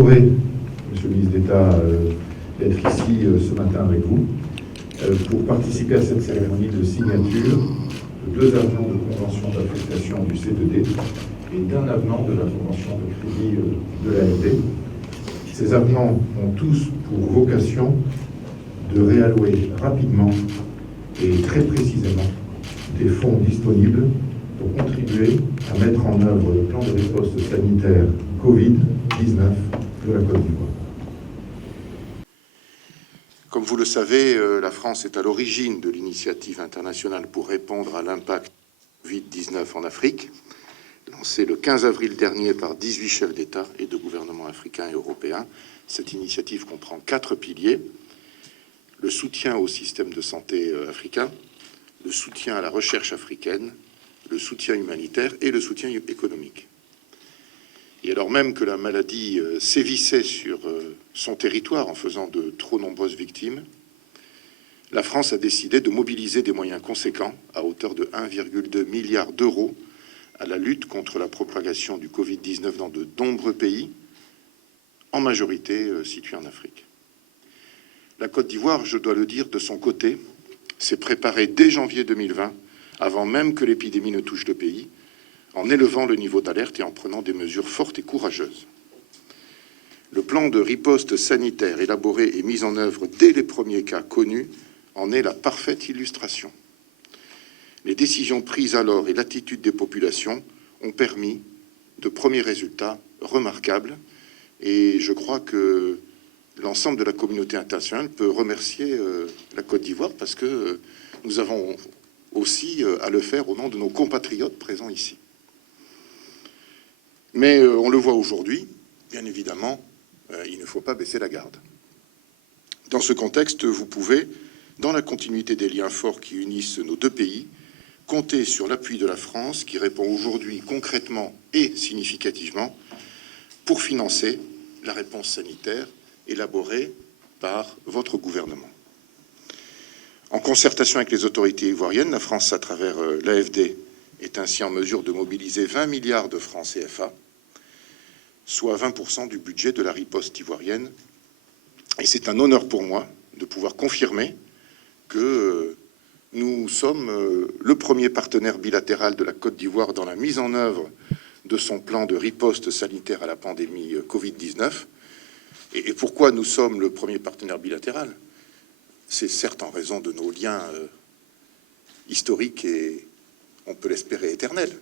honoré, Monsieur le ministre d'État, d'être ici ce matin avec vous pour participer à cette cérémonie de signature de 2 avenants de convention d'affectation du C2D et d'un avenant de la convention de crédit de l'AFD. Ces avenants ont tous pour vocation de réallouer rapidement et très précisément des fonds disponibles pour contribuer à mettre en œuvre le plan de riposte sanitaire Covid-19 de la Côte d'Ivoire. Comme vous le savez, la France est à l'origine de l'initiative internationale pour répondre à l'impact Covid-19 en Afrique, lancée le 15 avril dernier par 18 chefs d'État et de gouvernements africains et européens. Cette initiative comprend 4 piliers: le soutien au système de santé africain, le soutien à la recherche africaine, le soutien humanitaire et le soutien économique. Et alors même que la maladie sévissait sur son territoire en faisant de trop nombreuses victimes, la France a décidé de mobiliser des moyens conséquents à hauteur de 1,2 milliard d'euros à la lutte contre la propagation du Covid-19 dans de nombreux pays, en majorité situés en Afrique. La Côte d'Ivoire, je dois le dire, de son côté, s'est préparée dès janvier 2020, avant même que l'épidémie ne touche le pays, en élevant le niveau d'alerte et en prenant des mesures fortes et courageuses. Le plan de riposte sanitaire élaboré et mis en œuvre dès les premiers cas connus en est la parfaite illustration. Les décisions prises alors et l'attitude des populations ont permis de premiers résultats remarquables, et je crois que l'ensemble de la communauté internationale peut remercier la Côte d'Ivoire parce que nous avons aussi à le faire au nom de nos compatriotes présents ici. Mais on le voit aujourd'hui, bien évidemment, il ne faut pas baisser la garde. Dans ce contexte, vous pouvez, dans la continuité des liens forts qui unissent nos 2 pays, compter sur l'appui de la France qui répond aujourd'hui concrètement et significativement pour financer la réponse sanitaire élaborée par votre gouvernement. En concertation avec les autorités ivoiriennes, la France, à travers l'AFD, est ainsi en mesure de mobiliser 20 milliards de francs CFA, soit 20% du budget de la riposte ivoirienne. Et c'est un honneur pour moi de pouvoir confirmer que nous sommes le premier partenaire bilatéral de la Côte d'Ivoire dans la mise en œuvre de son plan de riposte sanitaire à la pandémie Covid-19. Et pourquoi nous sommes le premier partenaire bilatéral? C'est certes en raison de nos liens historiques et, on peut l'espérer, éternels.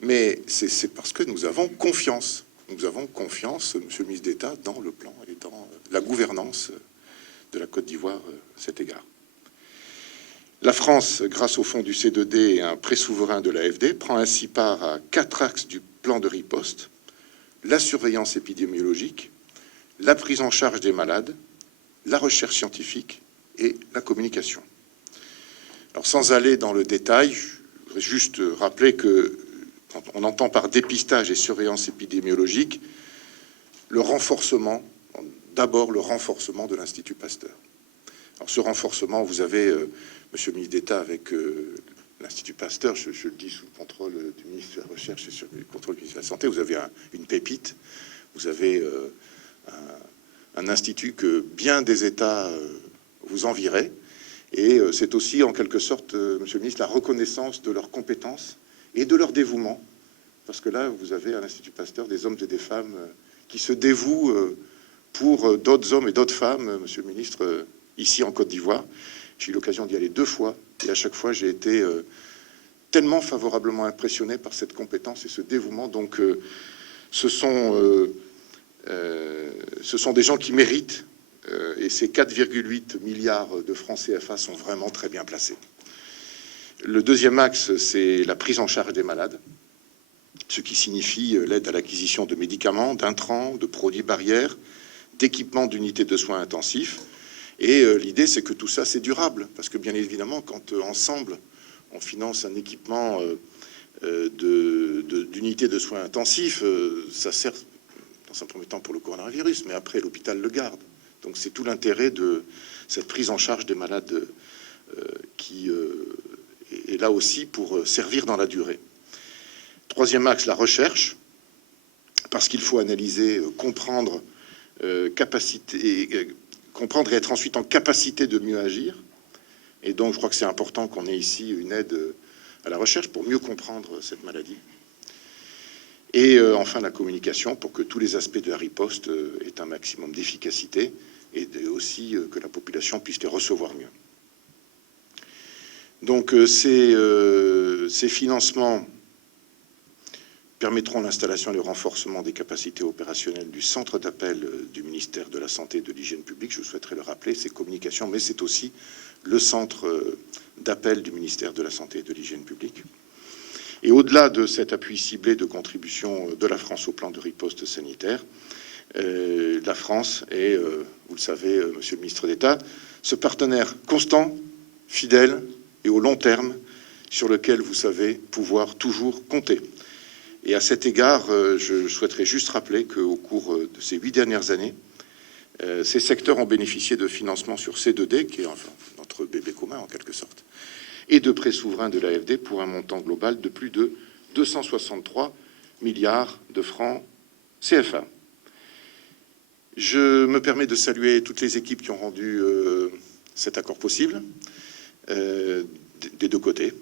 Mais c'est parce que nous avons confiance. Nous avons confiance, Monsieur le ministre d'État, dans le plan et dans la gouvernance de la Côte d'Ivoire à cet égard. La France, grâce au fonds du C2D et un prêt souverain de l'AFD, prend ainsi part à 4 axes du plan de riposte: la surveillance épidémiologique, la prise en charge des malades, la recherche scientifique et la communication. Alors, sans aller dans le détail, je voudrais juste rappeler que quand on entend par dépistage et surveillance épidémiologique le renforcement, d'abord le renforcement de l'Institut Pasteur. Alors ce renforcement, vous avez, Monsieur le ministre d'État, avec l'Institut Pasteur, je le dis sous le contrôle du ministre de la Recherche et sur le contrôle du ministre de la Santé, vous avez une pépite, vous avez un institut que bien des États vous envieraient, et c'est aussi en quelque sorte, Monsieur le ministre, la reconnaissance de leurs compétences et de leur dévouement, parce que là, vous avez à l'Institut Pasteur des hommes et des femmes qui se dévouent pour d'autres hommes et d'autres femmes, Monsieur le ministre, ici en Côte d'Ivoire. J'ai eu l'occasion d'y aller 2 fois, et à chaque fois, j'ai été tellement favorablement impressionné par cette compétence et ce dévouement. Donc, ce sont des gens qui méritent, et ces 4,8 milliards de francs CFA sont vraiment très bien placés. Le deuxième axe, c'est la prise en charge des malades, ce qui signifie l'aide à l'acquisition de médicaments, d'intrants, de produits barrières, d'équipements d'unités de soins intensifs. Et l'idée, c'est que tout ça, c'est durable, parce que bien évidemment, quand ensemble, on finance un équipement d'unités de soins intensifs, ça sert dans un premier temps pour le coronavirus, mais après, l'hôpital le garde. Donc c'est tout l'intérêt de cette prise en charge des malades qui est là aussi pour servir dans la durée. Troisième axe, la recherche. parce qu'il faut analyser, comprendre, comprendre et être ensuite en capacité de mieux agir. Et donc, je crois que c'est important qu'on ait ici une aide à la recherche pour mieux comprendre cette maladie. Et enfin, la communication pour que tous les aspects de la riposte aient un maximum d'efficacité et aussi que la population puisse les recevoir mieux. Donc, ces financements permettront l'installation et le renforcement des capacités opérationnelles du centre d'appel du ministère de la Santé et de l'Hygiène publique. Je souhaiterais le rappeler, c'est communication, mais c'est aussi le centre d'appel du ministère de la Santé et de l'Hygiène publique. Et au-delà de cet appui ciblé de contribution de la France au plan de riposte sanitaire, la France est, vous le savez, Monsieur le ministre d'État, ce partenaire constant, fidèle et au long terme sur lequel vous savez pouvoir toujours compter. Et à cet égard, je souhaiterais juste rappeler qu'au cours de ces 8 dernières années, ces secteurs ont bénéficié de financements sur C2D, qui est enfin notre bébé commun en quelque sorte, et de prêts souverains de l'AFD pour un montant global de plus de 263 milliards de francs CFA. Je me permets de saluer toutes les équipes qui ont rendu cet accord possible, des deux côtés.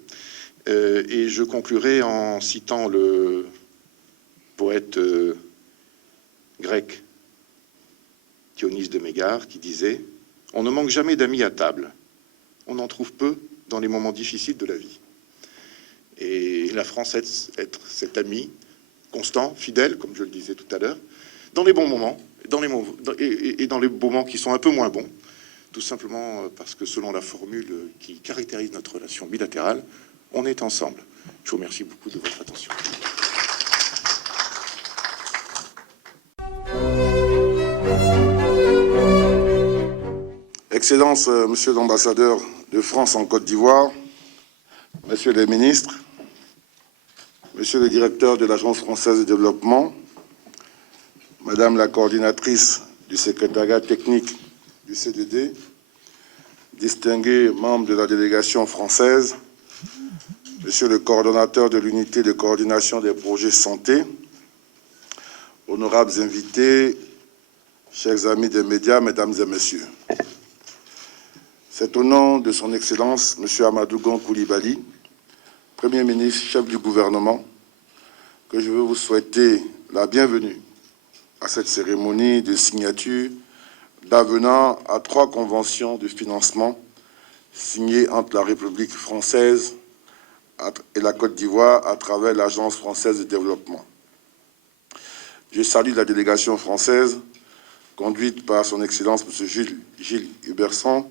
Et je conclurai en citant le poète grec Dionys de Mégare qui disait « On ne manque jamais d'amis à table, on en trouve peu dans les moments difficiles de la vie. » Et la France est cet ami constant, fidèle, comme je le disais tout à l'heure, dans les bons moments, dans les moments qui sont un peu moins bons, tout simplement parce que selon la formule qui caractérise notre relation bilatérale, on est ensemble. Je vous remercie beaucoup de votre attention. Excellences, Monsieur l'ambassadeur de France en Côte d'Ivoire, Messieurs les ministres, Monsieur le directeur de l'Agence française de développement, Madame la coordinatrice du secrétariat technique du C2D, distingués membres de la délégation française, Monsieur le coordonnateur de l'unité de coordination des projets santé, honorables invités, chers amis des médias, mesdames et messieurs. C'est au nom de son Excellence, M. Amadou Gon Coulibaly, Premier ministre, chef du gouvernement, que je veux vous souhaiter la bienvenue à cette cérémonie de signature d'avenant à 3 conventions de financement signées entre la République française et la Côte d'Ivoire à travers l'Agence française de développement. Je salue la délégation française conduite par son Excellence M. Gilles Huberson,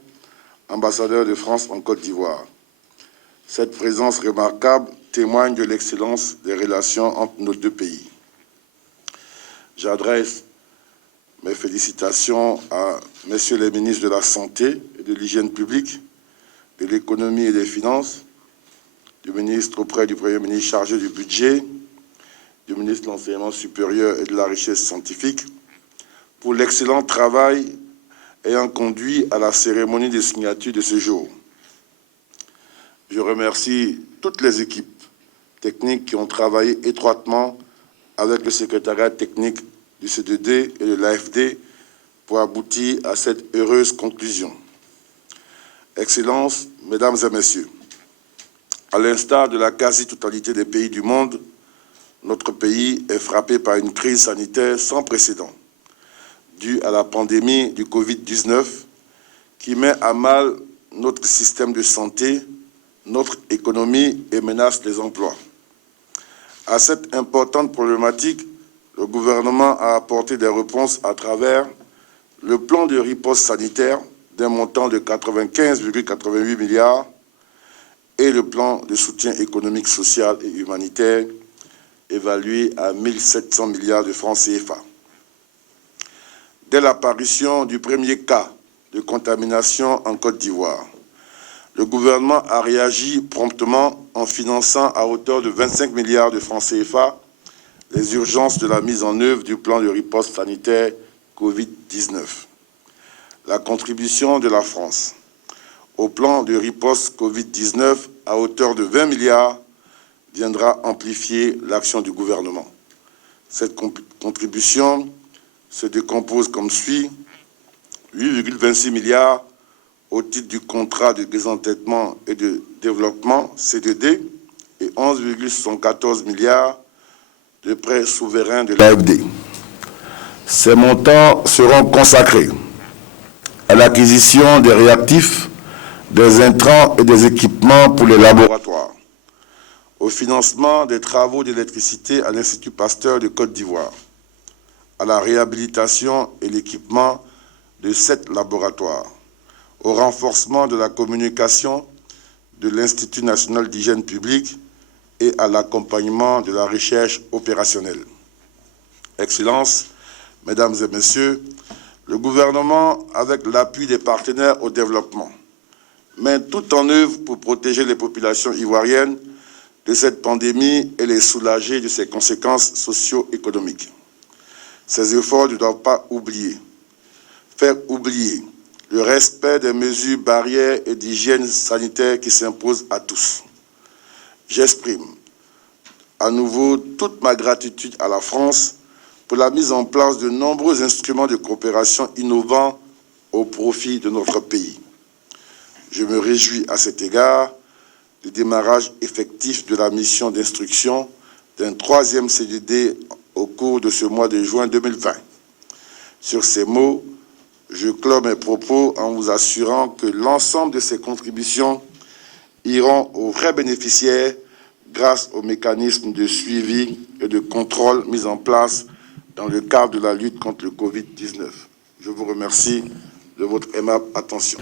ambassadeur de France en Côte d'Ivoire. Cette présence remarquable témoigne de l'excellence des relations entre nos deux pays. J'adresse mes félicitations à messieurs les ministres de la Santé et de l'Hygiène publique, de l'Économie et des Finances, du ministre auprès du Premier ministre chargé du budget, du ministre de l'Enseignement supérieur et de la Richesse scientifique, pour l'excellent travail ayant conduit à la cérémonie de signature de ce jour. Je remercie toutes les équipes techniques qui ont travaillé étroitement avec le secrétariat technique du C2D et de l'AFD pour aboutir à cette heureuse conclusion. Excellences, Mesdames et Messieurs, à l'instar de la quasi-totalité des pays du monde, notre pays est frappé par une crise sanitaire sans précédent, due à la pandémie du Covid-19, qui met à mal notre système de santé, notre économie et menace les emplois. À cette importante problématique, le gouvernement a apporté des réponses à travers le plan de riposte sanitaire d'un montant de 95,88 milliards et le plan de soutien économique, social et humanitaire évalué à 1 700 milliards de francs CFA. Dès l'apparition du premier cas de contamination en Côte d'Ivoire, le gouvernement a réagi promptement en finançant à hauteur de 25 milliards de francs CFA les urgences de la mise en œuvre du plan de riposte sanitaire Covid-19. La contribution de la France au plan de riposte Covid-19 à hauteur de 20 milliards viendra amplifier l'action du gouvernement. Cette contribution se décompose comme suit: 8,26 milliards au titre du contrat de désendettement et de développement, CDD, et 11,74 milliards de prêts souverains de l'AFD. Ces montants seront consacrés à l'acquisition des réactifs, des intrants et des équipements pour les laboratoires, au financement des travaux d'électricité à l'Institut Pasteur de Côte d'Ivoire, à la réhabilitation et l'équipement de 7 laboratoires, au renforcement de la communication de l'Institut national d'hygiène publique et à l'accompagnement de la recherche opérationnelle. Excellences, Mesdames et Messieurs, le gouvernement, avec l'appui des partenaires au développement, met tout en œuvre pour protéger les populations ivoiriennes de cette pandémie et les soulager de ses conséquences socio-économiques. Ces efforts ne doivent pas faire oublier le respect des mesures barrières et d'hygiène sanitaire qui s'imposent à tous. J'exprime à nouveau toute ma gratitude à la France pour la mise en place de nombreux instruments de coopération innovants au profit de notre pays. Je me réjouis à cet égard du démarrage effectif de la mission d'instruction d'un 3e CDD au cours de ce mois de juin 2020. Sur ces mots, je clôt mes propos en vous assurant que l'ensemble de ces contributions iront aux vrais bénéficiaires grâce aux mécanismes de suivi et de contrôle mis en place dans le cadre de la lutte contre le Covid-19. Je vous remercie de votre aimable attention.